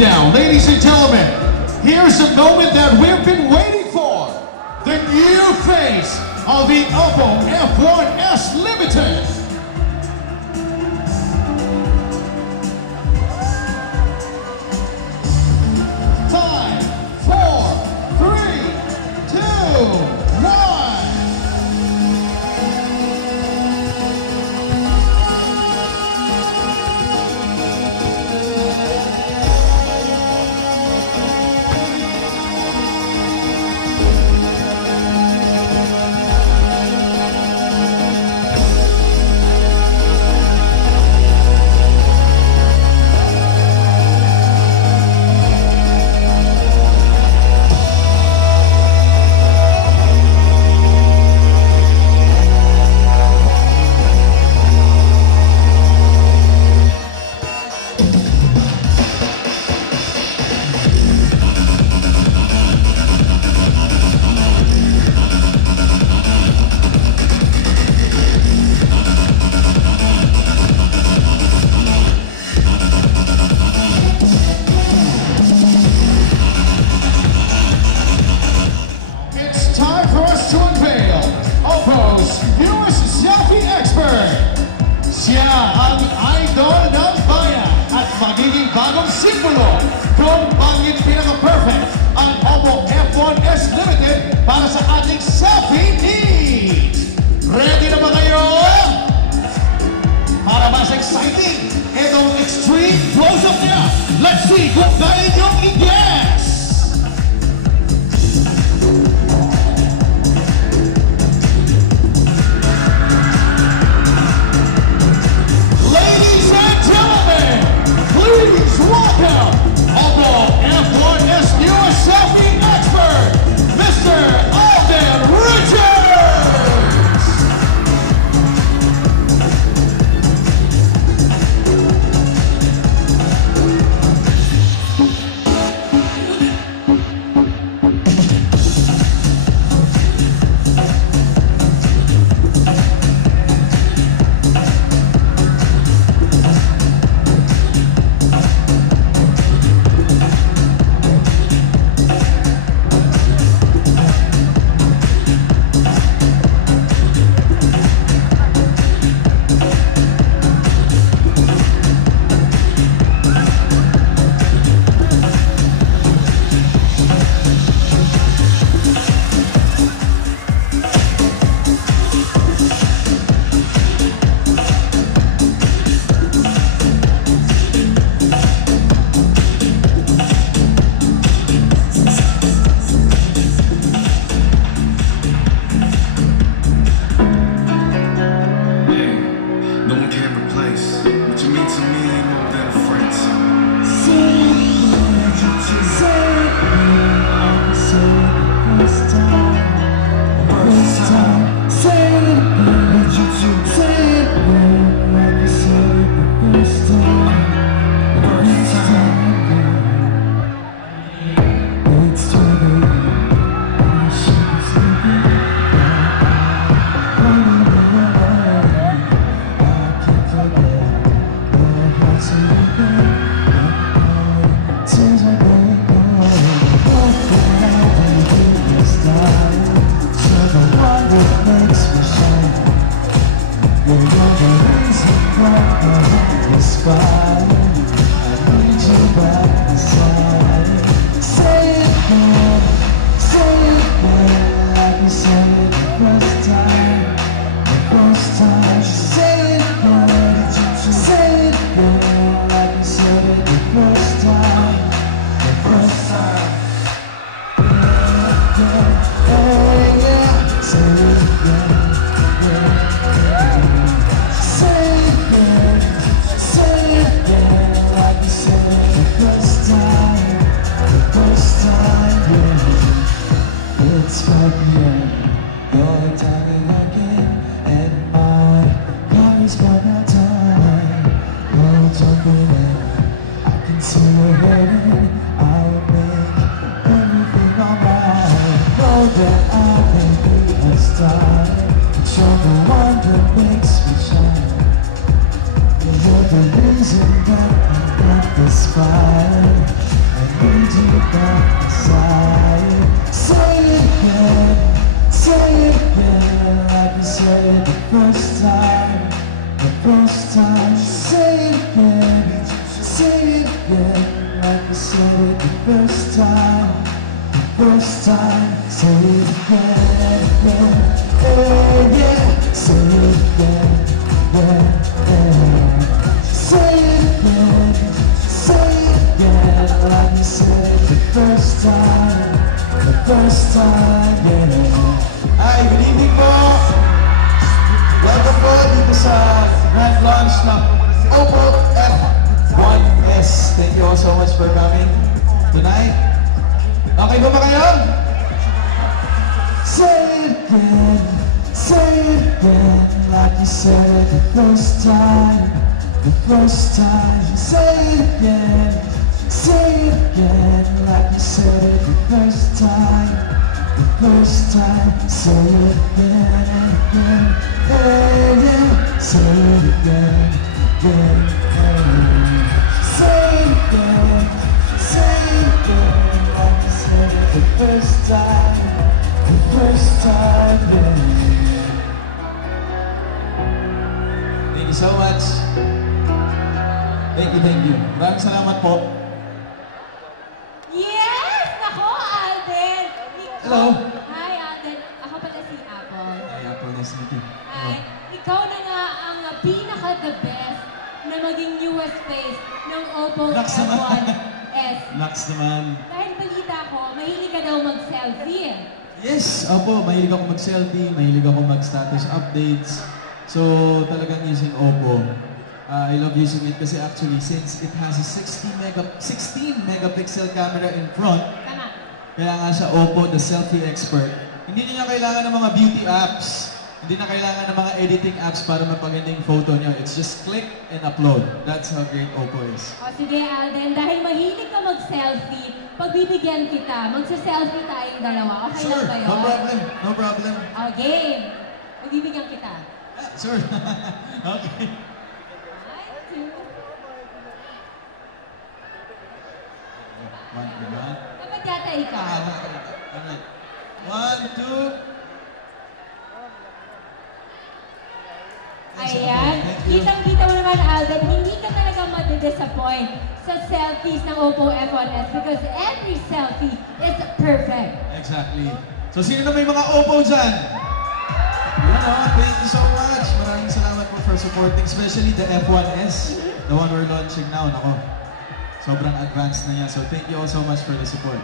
down. Ladies and gentlemen, here's a moment that we've been waiting for. The new face of the Oppo F1S Limited. Five, four, three, two, one. Siya ang idol ng bayan at magiging bagong simbolo kung bakit pinaka-perfect ang Oppo F1S Limited para sa ating selfie needs. Ready na ba kayo? Para mas exciting itong extreme close-up niya. Let's see kung kaya niyong i-guess! Please welcome Oppo F1S newest selfie expert, Mr. Alden Richards! You're the reason that I got this fire. back inside. Say it again, like you said it the first time. The first time, say it again, like you said it the first time. The first time, say it again, yeah. Say it again, yeah. Say it again, like you said it the first time. The first time, yeah. Hi, good evening po. Welcome po dito sa grand launch ng Oppo F1S. Thank you all so much for coming tonight. Okay ba kayo? Say it again, like you said it the first time. The first time, say it again, like you said it the first time. The first time, say it again, yeah. Say it again, yeah. Say it again, like you said it the first time. The first time, yeah. Thank you so much. Thank you. Maraming salamat po. Yes! Nako, Alden! Hello. Hi, Alden. Ako pala si Apple. Hi, Apple. Nice to meet you. Hi. Ikaw na nga ang pinaka-the best na maging newest face ng Oppo Naks naman. F1S. Naks naman. Dahil balita ko, mahilig ka daw mag-selfie eh. Yes, opo. Mahilig ako mag-selfie, mahilig ako mag-status updates. So, talagang using Oppo. I love using it kasi actually since it has a 16 megapixel camera in front, Tama. kaya nga siya Oppo, the selfie expert. Hindi niya kailangan ng mga beauty apps. Hindi na kailangan ng mga editing apps para mapaganda yung photo niya. It's just click and upload. That's how great Oppo is. O sige, Alden, dahil mahilig ka mag-selfie, pagbibigyan kita, magsa-selfie tayong dalawa. Okay lang ba yun? No problem. O, game. Pagbibigyan kita. Sure. Okay. 1, 2. One, one. Dapat yata ikaw. Alright. 1, 2. Ayan. Kitang-kita mo naman, Alden, hindi ka talaga madi-disappoint sa selfies ng Oppo F1S because every selfie is perfect. Exactly. So, sino na may mga Oppo dyan? Thank you so much. Maraming salamat po for supporting, especially the F1S, the one we're launching now. Nako, sobrang advanced na niya. So, thank you all so much for the support.